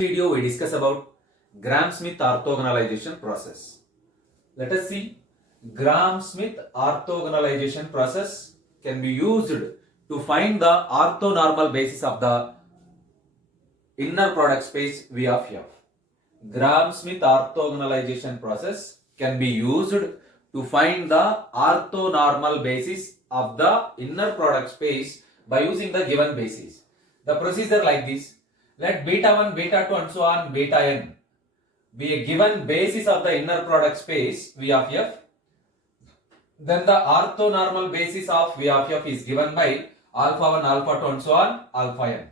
Video we discuss about Gram-Smith orthogonalization process. Let us see. Gram-Smith orthogonalization process can be used to find the orthonormal basis of the inner product space V of F. Gram-Smith orthogonalization process can be used to find the orthonormal basis of the inner product space by using the given basis. The procedure like this. Let beta 1, beta 2 and so on beta n be a given basis of the inner product space V of F. Then the orthonormal basis of V of F is given by alpha 1, alpha 2 and so on alpha n,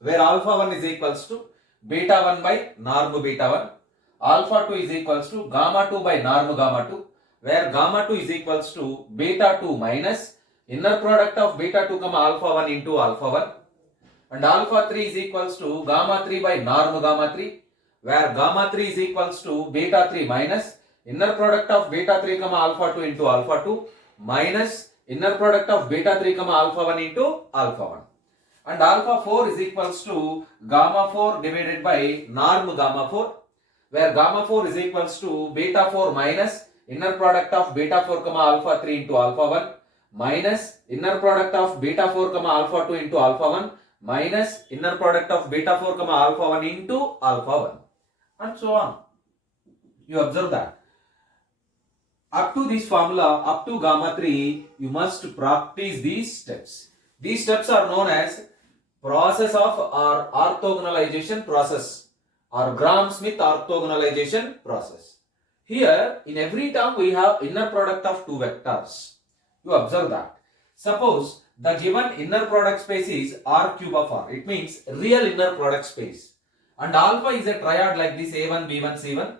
where alpha 1 is equals to beta 1 by norm beta 1, alpha 2 is equals to gamma 2 by norm gamma 2, where gamma 2 is equals to beta 2 minus inner product of beta 2 comma alpha 1 into alpha 1, and alpha 3 is equals to gamma 3 by norm gamma 3, where gamma 3 is equals to beta 3 minus inner product of beta 3 comma alpha 2 into alpha 2 minus inner product of beta 3 comma alpha 1 into alpha 1. And alpha 4 is equals to gamma 4 divided by norm gamma 4, where gamma 4 is equals to beta 4 minus inner product of beta 4 comma alpha 3 into alpha 1 minus inner product of beta 4 comma alpha 2 into alpha 1 minus inner product of beta 4 comma alpha 1 into alpha 1, and so on. You observe that up to this formula, up to gamma 3, you must practice these steps. These steps are known as process of or orthogonalization process or Gram-Smith orthogonalization process. Here in every term we have inner product of two vectors. You observe that. Suppose the given inner product space is R cube of R. It means real inner product space. And alpha is a triad like this A1, B1, C1.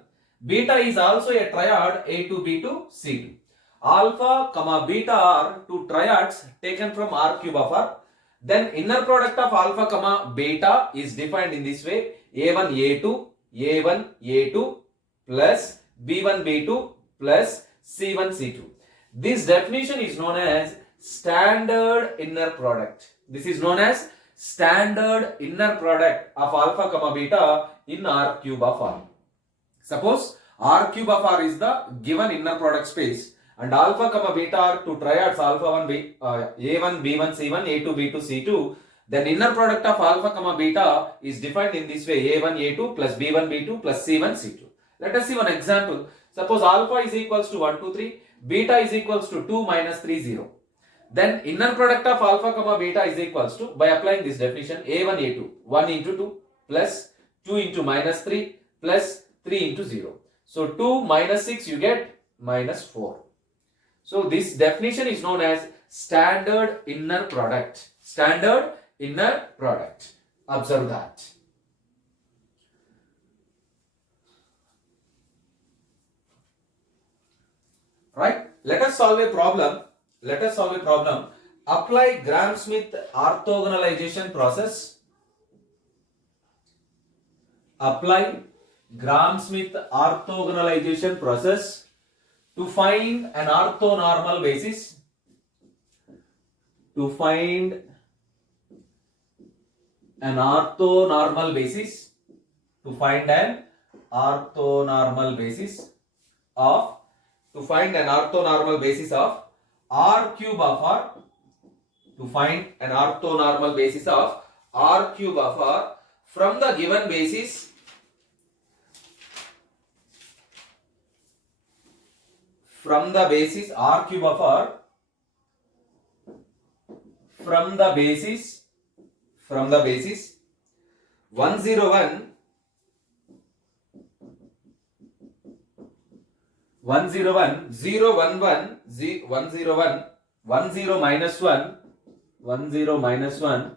Beta is also a triad A2, B2, C2. Alpha, comma beta are two triads taken from R cube of R. Then inner product of alpha, comma beta is defined in this way. A1, A2, A1, A2 plus B1, B2 plus C1, C2. This definition is known as standard inner product. This is known as standard inner product of alpha comma beta in R cube of R. Suppose R cube of R is the given inner product space and alpha comma beta are two triads alpha 1 B, A1 B1 C1 A2 B2 C2. Then inner product of alpha comma beta is defined in this way A1 A2 plus B1 B2 plus C1 C2. Let us see one example. Suppose alpha is equals to 1 2 3, beta is equals to 2 minus 3 0. Then inner product of alpha comma beta is equals to, by applying this definition, A1 A2 1 into 2 plus 2 into minus 3 plus 3 into 0. So 2 minus 6 you get minus 4. So this definition is known as standard inner product. Standard inner product. Observe that. Right? Let us solve a problem. Let us solve a problem. Apply Gram-Smith orthogonalization process. Apply Gram-Smith orthogonalization process to find an orthonormal basis. To find an orthonormal basis. To find an orthonormal basis of. To find an orthonormal basis of R cube of R. To find an orthonormal basis of R cube of R from the given basis. From the basis R cube of R. From the basis 101 101 0 1 1 101 10 minus 1 10 minus 1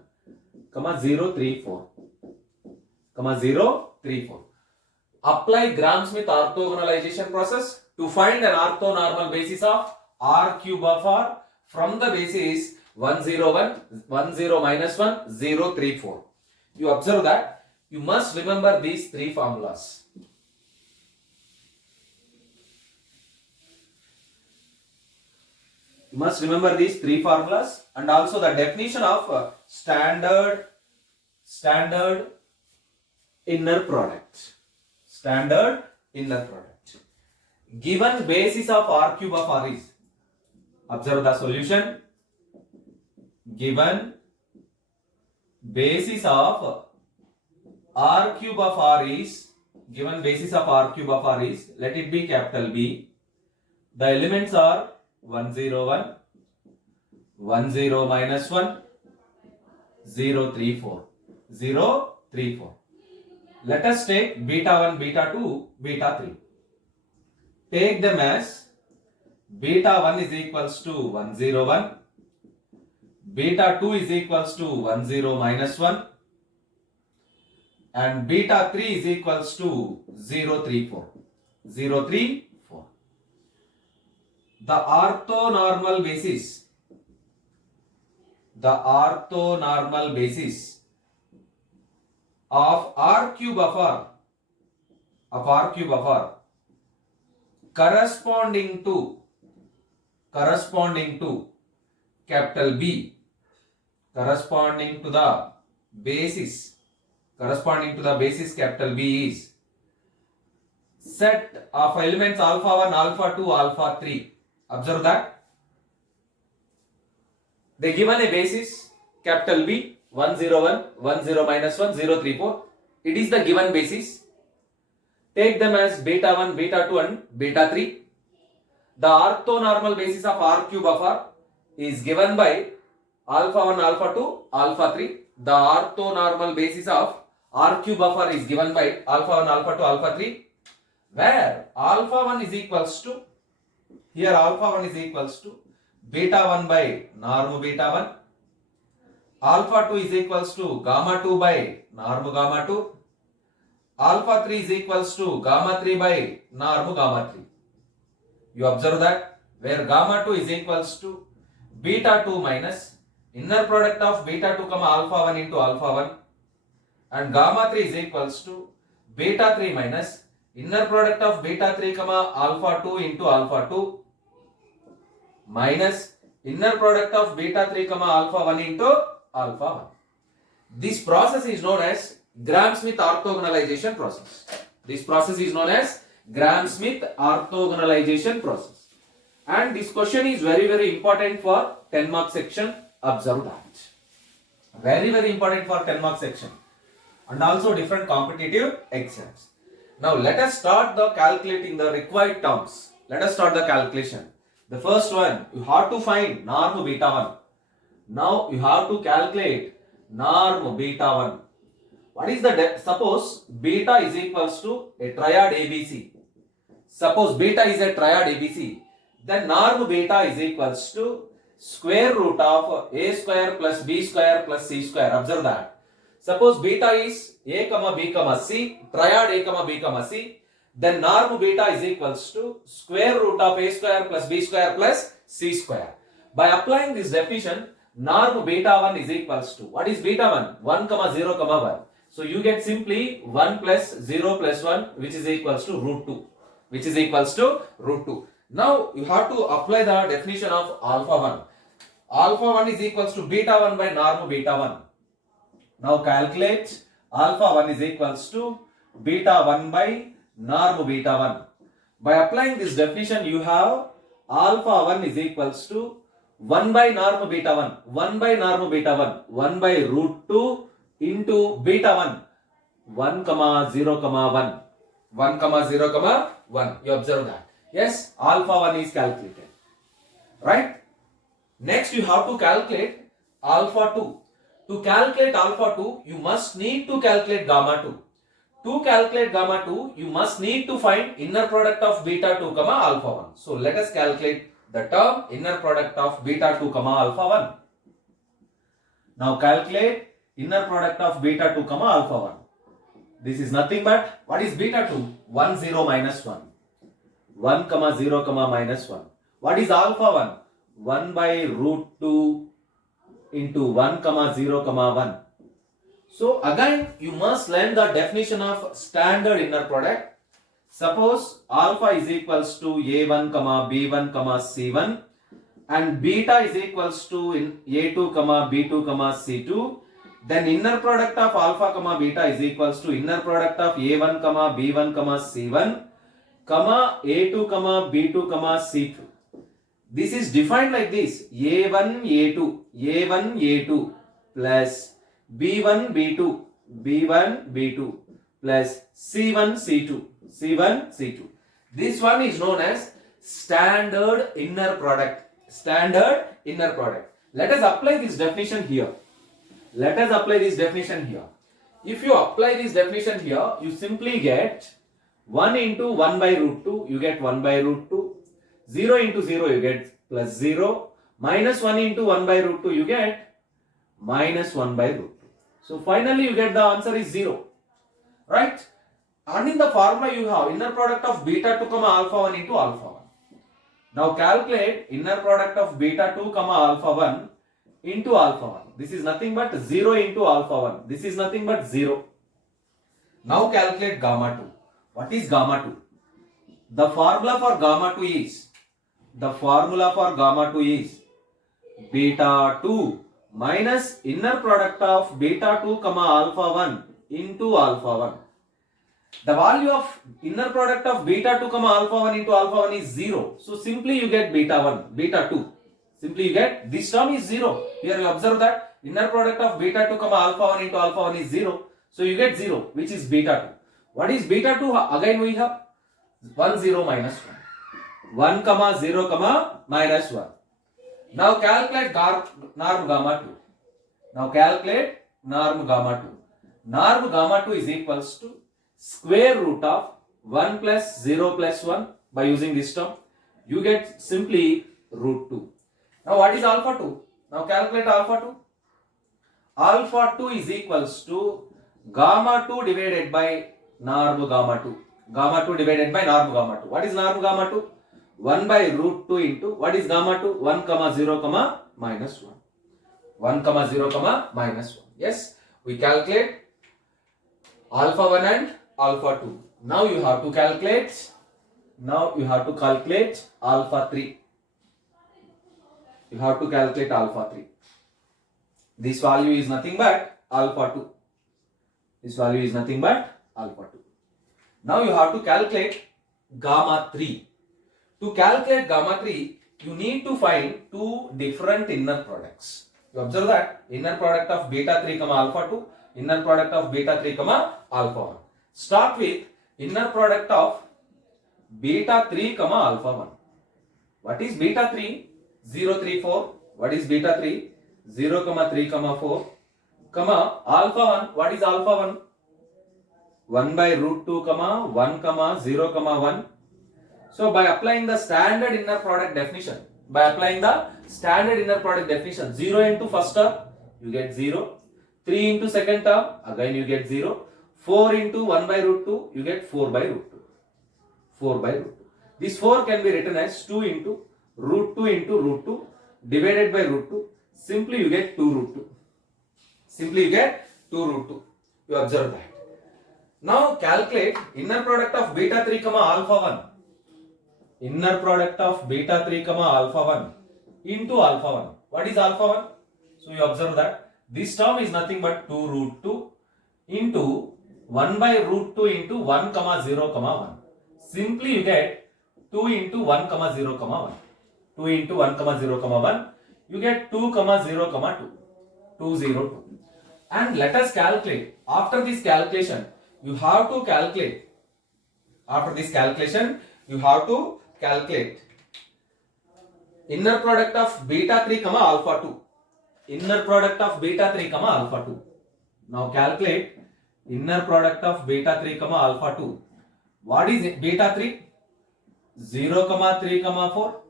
comma 0 3 4 comma 0 3 4. Apply Gram-Smith orthogonalization process to find an orthonormal basis of R cube of R from the basis 101 10 minus 1 0 3 4. You observe that you must remember these three formulas. You must remember these three formulas and also the definition of standard inner product. Standard inner product. Given basis of R cube of R is, observe the solution. Given basis of R cube of R is, given basis of R cube of R is, let it be capital B. The elements are 1 0 1, 1 0 minus 1, 0 3 4, 0 3 4. Let us take beta 1, beta 2, beta 3. Take them as beta 1 is equals to 1 0 1, beta 2 is equals to 1 0 minus 1, and beta 3 is equals to 0 3 4, 0 3 4. The orthonormal basis, of R cube of R, corresponding to capital B, corresponding to the basis capital B is set of elements alpha 1, alpha 2, alpha 3. Observe that they given a basis capital B 1 0 1, 1 0 minus 1, 0 3 4. It is the given basis. Take them as beta 1, beta 2 and beta 3. The orthonormal basis of R cube of R is given by alpha 1, alpha 2, alpha 3. The orthonormal basis of R cube of R is given by alpha 1, alpha 2, alpha 3, where alpha 1 is equals to, here alpha 1 is equals to beta 1 by norm beta 1, alpha 2 is equals to gamma 2 by norm gamma 2, alpha 3 is equals to gamma 3 by norm gamma 3. You observe that where gamma 2 is equals to beta 2 minus inner product of beta 2 comma alpha 1 into alpha 1, and gamma 3 is equals to beta 3 minus inner product of beta 3 comma alpha 2 into alpha 2 minus inner product of beta 3 comma alpha 1 into alpha 1. This process is known as Gram-Schmidt orthogonalization process. This process is known as Gram-Schmidt orthogonalization process. And this question is very, very important for 10 mark section. Observe that. Very, very important for 10 mark section. And also different competitive exams. Now let us start the calculating the required terms. Let us start the calculation. The first one, you have to find norm beta 1. Now you have to calculate norm beta 1. What is the suppose beta is equals to a triad ABC. Suppose beta is a triad ABC. Then norm beta is equals to square root of a square plus b square plus c square. Observe that. Suppose beta is a comma b comma c, triad a comma b comma c, then norm beta is equals to square root of a square plus b square plus c square. By applying this definition, norm beta 1 is equals to, what is beta 1? 1 comma 0 comma 1. So you get simply 1 plus 0 plus 1, which is equals to root 2. Which is equals to root 2. Now you have to apply the definition of alpha 1. Alpha 1 is equals to beta 1 by norm beta 1. Now calculate alpha 1 is equals to beta 1 by norm beta 1. By applying this definition, you have alpha 1 is equals to 1 by norm beta 1. 1 by norm beta 1. 1 by root 2 into beta 1. 1 comma 0 comma 1. 1 comma 0 comma 1. You observe that. Yes, alpha 1 is calculated. Right? Next you have to calculate alpha 2. To calculate alpha 2, you must need to calculate gamma 2. To calculate gamma 2, you must need to find inner product of beta 2 comma alpha 1. So let us calculate the term inner product of beta 2 comma alpha 1. Now calculate inner product of beta 2 comma alpha 1. This is nothing but, what is beta 2? 1 0 minus 1. 1 comma 0 comma minus 1. What is alpha 1? 1 by root 2 into 1 comma 0 comma 1. So again you must learn the definition of standard inner product. Suppose alpha is equals to a1 comma b1 comma c1 and beta is equals to a2 comma b2 comma c2 then inner product of alpha comma beta is equals to inner product of a1 comma b1 comma c1 comma a2 comma b2 comma c2. This is defined like this: a1 a2 a1 a2 plus b1 b2 b1 b2 plus c1 c2 c1 c2. This one is known as standard inner product. Standard inner product. Let us apply this definition here. Let us apply this definition here. If you apply this definition here, you simply get 1 into 1 by root 2, you get 1 by root 2. 0 into 0, you get plus 0. Minus 1 into 1 by root 2, you get minus 1 by root 2. So finally you get the answer is 0. Right? And in the formula you have inner product of beta 2 comma alpha 1 into alpha 1. Now calculate inner product of beta 2 comma alpha 1 into alpha 1. This is nothing but 0 into alpha 1. This is nothing but 0. Now calculate gamma 2. What is gamma 2? The formula for gamma 2 is beta 2 minus inner product of beta 2 comma alpha 1 into alpha 1. The value of inner product of beta 2 comma alpha 1 into alpha 1 is 0. So simply you get beta 1, beta 2. Simply you get this term is 0. Here you observe that inner product of beta 2 comma alpha 1 into alpha 1 is 0. So you get 0, which is beta 2. What is beta 2? Again we have 1 0 minus 1. 1 comma 0 comma minus 1. Now calculate norm gamma 2. Now calculate norm gamma 2. Norm gamma 2 is equals to square root of 1 plus 0 plus 1 by using this term. You get simply root 2. Now what is alpha 2? Now calculate alpha 2. Alpha 2 is equals to gamma 2 divided by norm gamma 2. Gamma 2 divided by norm gamma 2. What is norm gamma 2? 1 by root 2 into, what is gamma 2? 1 comma 0 comma minus 1. 1 comma 0 comma minus 1. Yes, we calculate alpha 1 and alpha 2. Now you have to calculate alpha 3. You have to calculate alpha 3. This value is nothing but alpha 2. This value is nothing but alpha 2. Now you have to calculate gamma 3. To calculate gamma 3, you need to find two different inner products. You observe that inner product of beta 3 comma alpha 2, inner product of beta 3 comma alpha 1. Start with inner product of beta 3 comma alpha 1. What is beta 3? 0 3 4. What is beta 3? 0 comma 3 comma 4 comma alpha 1. What is alpha 1? 1 by root 2 comma 1 comma 0 comma 1. So by applying the standard inner product definition, 0 into first term, you get 0. 3 into second term, again you get 0. 4 into 1 by root 2, you get 4 by root 2. 4 by root 2. This 4 can be written as 2 into root 2 divided by root 2. Simply you get 2 root 2. You observe that. Now calculate inner product of beta 3 comma alpha 1. Inner product of beta 3 comma alpha 1 into alpha 1. What is alpha 1? So you observe that this term is nothing but 2 root 2 into 1 by root 2 into 1 comma 0 comma 1. Simply you get 2 into 1 comma 0 comma 1. 2 into 1 comma 0 comma 1. You get 2 comma 0 comma 2. 2 0 2. And let us calculate. After this calculation, you have to calculate. Inner product of beta 3 comma alpha 2. Inner product of beta 3 comma alpha 2. Now calculate inner product of beta 3 comma alpha 2. What is beta 3? 0 comma 3 comma 4.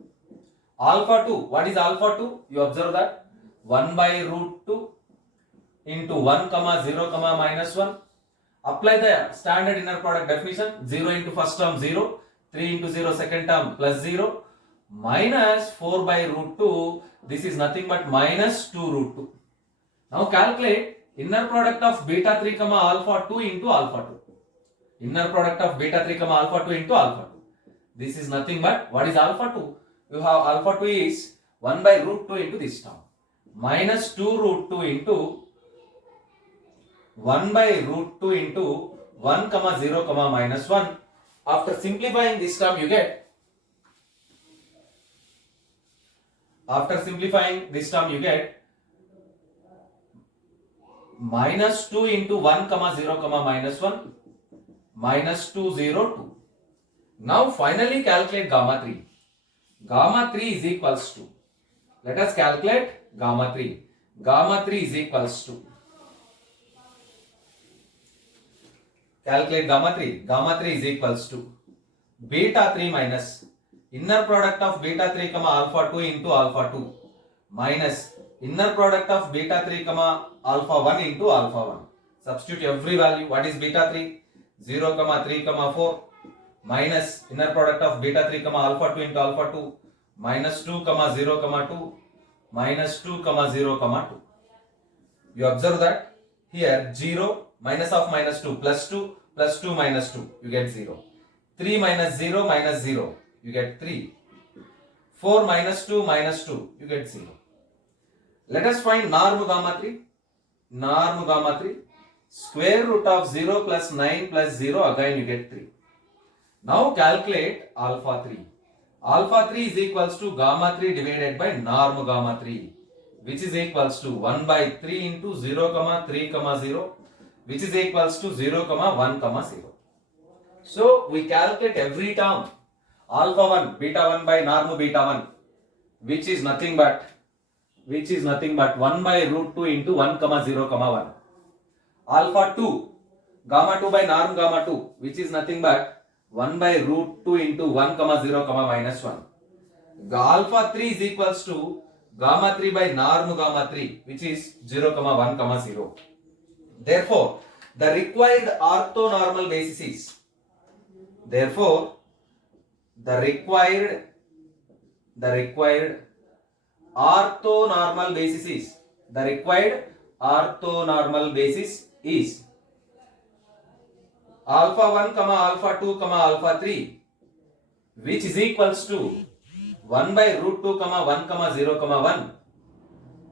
Alpha 2. What is alpha 2? You observe that 1 by root 2 into 1 comma 0 comma minus 1. Apply the standard inner product definition. 0 into first term 0. 3 into 0 second term plus 0. Minus 4 by root 2. This is nothing but minus 2 root 2. Now calculate inner product of beta 3 comma alpha 2 into alpha 2. Inner product of beta 3 comma alpha 2 into alpha 2. This is nothing but, what is alpha 2? You have alpha 2 is 1 by root 2 into this term. Minus 2 root 2 into 1 by root 2 into 1 comma 0 comma minus 1. After simplifying this term you get minus 2 into 1 comma 0 comma minus 1 minus 202. Now finally calculate gamma 3. Gamma 3 is equals to, let us calculate gamma 3. Gamma 3 is equals to, calculate gamma 3. Gamma 3 is equals to beta 3 minus inner product of beta 3 comma alpha 2 into alpha 2 minus inner product of beta 3 comma alpha 1 into alpha 1. Substitute every value. What is beta 3? 0 comma 3 comma 4 minus inner product of beta 3 comma alpha 2 into alpha 2 minus 2 comma 0 comma 2 minus 2 comma 0 comma 2. You observe that here 0 minus of minus 2 plus 2 plus 2 minus 2 you get 0. 3 minus 0 minus 0 you get 3. 4 minus 2 minus 2 you get 0. Let us find norm gamma 3. Norm gamma 3. Square root of 0 plus 9 plus 0, again you get 3. Now calculate alpha 3. Alpha 3 is equals to gamma 3 divided by norm gamma 3, which is equals to 1 by 3 into 0 comma 3 comma 0, which is equals to 0 comma 1 comma 0. So we calculate every term. Alpha 1 beta 1 by norm beta 1, which is nothing but 1 by root 2 into 1 comma 0 comma 1. Alpha 2 gamma 2 by norm gamma 2, which is nothing but 1 by root 2 into 1 comma 0 comma minus 1. Alpha 3 is equals to gamma 3 by norm gamma 3, which is 0 comma 1 comma 0. Therefore the required orthonormal basis is, therefore the required orthonormal basis is, the required orthonormal basis is alpha 1 comma alpha 2 comma alpha 3, which is equals to 1 by root 2 comma 1 comma 0 comma 1,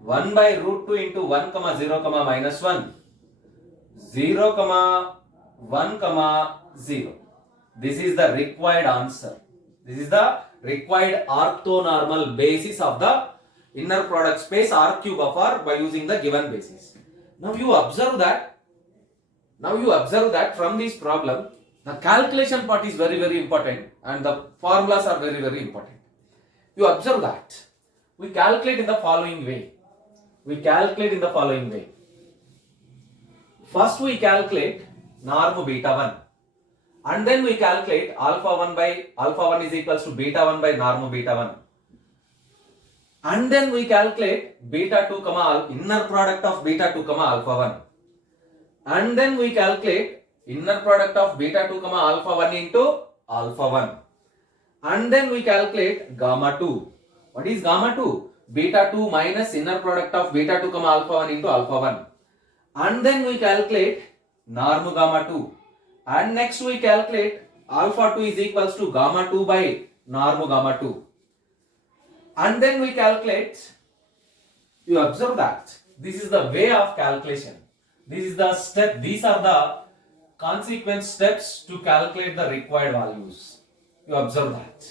1 by root 2 into 1 comma 0 comma minus 1, 0 comma 1 comma 0. This is the required answer. This is the required orthonormal basis of the inner product space R cube of R by using the given basis. Now you observe that from this problem, the calculation part is very, very important and the formulas are very, very important. You observe that we calculate in the following way. First we calculate norm beta 1, and then we calculate alpha 1 is equals to beta 1 by norm beta 1, and then we calculate beta 2 comma inner product of beta 2 comma alpha 1, and then we calculate inner product of beta 2 comma alpha 1 into alpha 1, and then we calculate gamma 2. What is gamma 2? Beta 2 minus inner product of beta 2 comma alpha 1 into alpha 1, and then we calculate norm gamma 2, and next we calculate alpha 2 is equals to gamma 2 by norm gamma 2, and then we calculate. You observe that this is the way of calculation. This is the step. These are the consequent steps to calculate the required values. You observe that.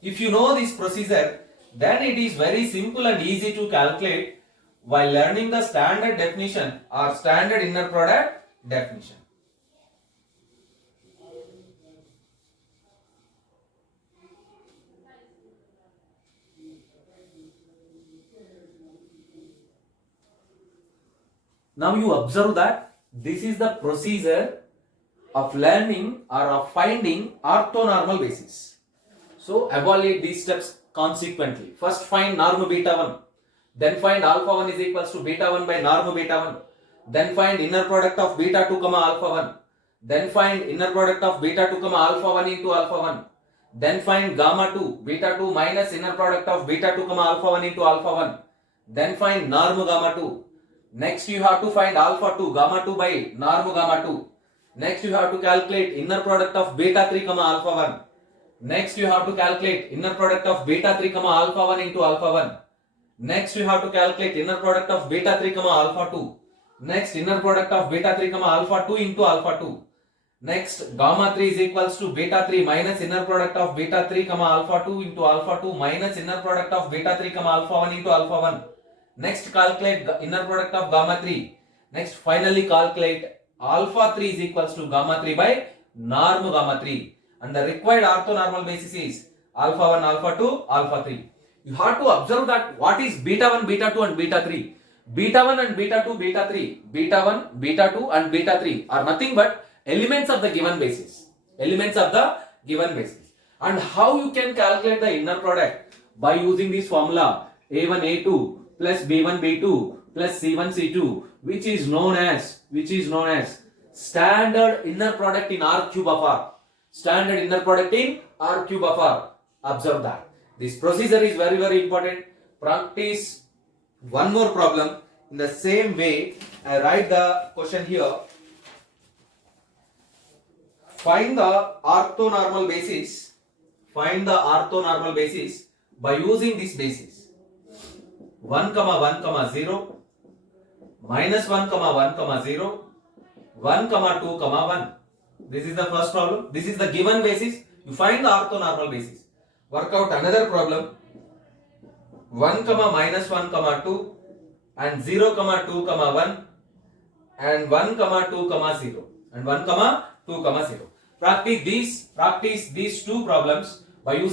If you know this procedure, then it is very simple and easy to calculate while learning the standard definition or standard inner product definition. Now you observe that this is the procedure of learning or of finding orthonormal basis. So evaluate these steps consequently. First find norm beta 1, then find alpha 1 is equals to beta 1 by norm beta 1, then find inner product of beta 2 comma alpha 1, then find inner product of beta 2 comma alpha 1 into alpha 1, then find gamma 2 beta 2 minus inner product of beta 2 comma alpha 1 into alpha 1, then find norm gamma 2. Next you have to find alpha 2 gamma 2 by norm gamma 2. Next you have to calculate inner product of beta 3 comma alpha 1. Next you have to calculate inner product of beta 3 comma alpha 1 into alpha 1. Next you have to calculate inner product of beta 3 comma alpha 2. Next, inner product of beta 3 comma alpha 2 into alpha 2. Next, gamma 3 is equals to beta 3 minus inner product of beta 3 comma alpha 2 into alpha 2 minus inner product of beta 3 comma alpha 1 into alpha 1. Next, calculate inner product of gamma 3. Next, finally calculate alpha 3 is equals to gamma 3 by norm gamma 3. And the required orthonormal basis is alpha 1, alpha 2, alpha 3. You have to observe that what is beta 1, beta 2 and beta 3. Beta 1 and beta 2, beta 3. Beta 1, beta 2 and beta 3 are nothing but elements of the given basis. Elements of the given basis. And how you can calculate the inner product? By using this formula A1, A2 plus B1, B2 plus C1, C2, which is known as standard inner product in R cube of R. Standard inner product in R cube of R. Observe that. This procedure is very, very important. Practice one more problem. In the same way, I write the question here. Find the orthonormal basis. Find the orthonormal basis by using this basis. 1, 1, 0, minus 1, 1, 0, 1, 2, 1. This is the first problem. This is the given basis. You find the orthonormal basis. Work out another problem. 1, minus 1, 2 and 0, 2, 1 and 1, 2, 0 and 1, 2, 0. Practice these two problems by using